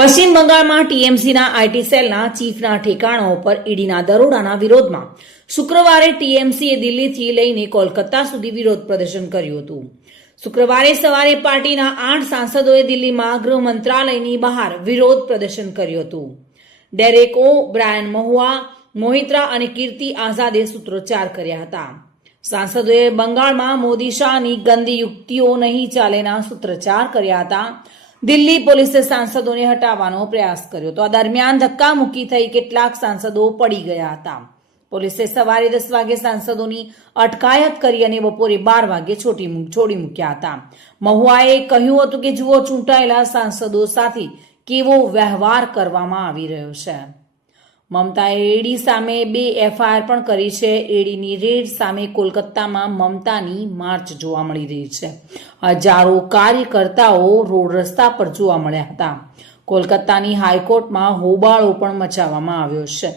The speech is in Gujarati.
પશ્ચિમ બંગાળમાં ટીએમસીના આઈટી સેલના ચીફના ઠેકાણાઓ પર ઈડીના દરોડાના વિરોધમાં શુક્રવારે ટીએમસીએ દિલ્હીથી લઈને કોલકાતા સુધી વિરોધ પ્રદર્શન કર્યું હતું. શુક્રવારે સવારે પાર્ટીના 8 સાંસદોએ દિલ્હીમાં ગૃહ મંત્રાલયની બહાર વિરોધ પ્રદર્શન કર્યું હતું. ડેરેક ઓ બ્રાયન મહુઆ, મોહિત્રા અને કીર્તિ આઝાદે સૂત્રોચ્ચાર કર્યા હતા. સાંસદોએ બંગાળમાં મોદી શાહની ગંદી યુક્તિઓ નહીં ચાલેના સૂત્રોચ્ચાર કર્યા હતા. દિલ્હી પોલીસે સાંસદોને હટાવવાનો પ્રયાસ કર્યો તો આ દરમિયાન ધક્કામુક્કી થઈ કેટલાક સાંસદો પડી ગયા હતા. પોલીસે સવારે 10 વાગે સાંસદોની અટકાયત કરી અને બપોરે 12 વાગે છોડી મૂક્યા હતા. મહુઆએ કહ્યું હતું કે જુઓ, ચૂંટાયેલા સાંસદો સાથે કેવો વ્યવહાર કરવામાં આવી રહ્યો છે. મમતાએ ઈડી સામે 2 એફઆઈઆર પણ કરી છે. ઈડીની રેડ સામે કોલકાતામાં મમતાની માર્ચ જોવા મળી રહી છે. હજારો કાર્યકર્તાઓ રોડ રસ્તા પર જોવા મળ્યા હતા. કોલકાતાની હાઈકોર્ટમાં હોબાળો પણ મચાવવામાં આવ્યો છે.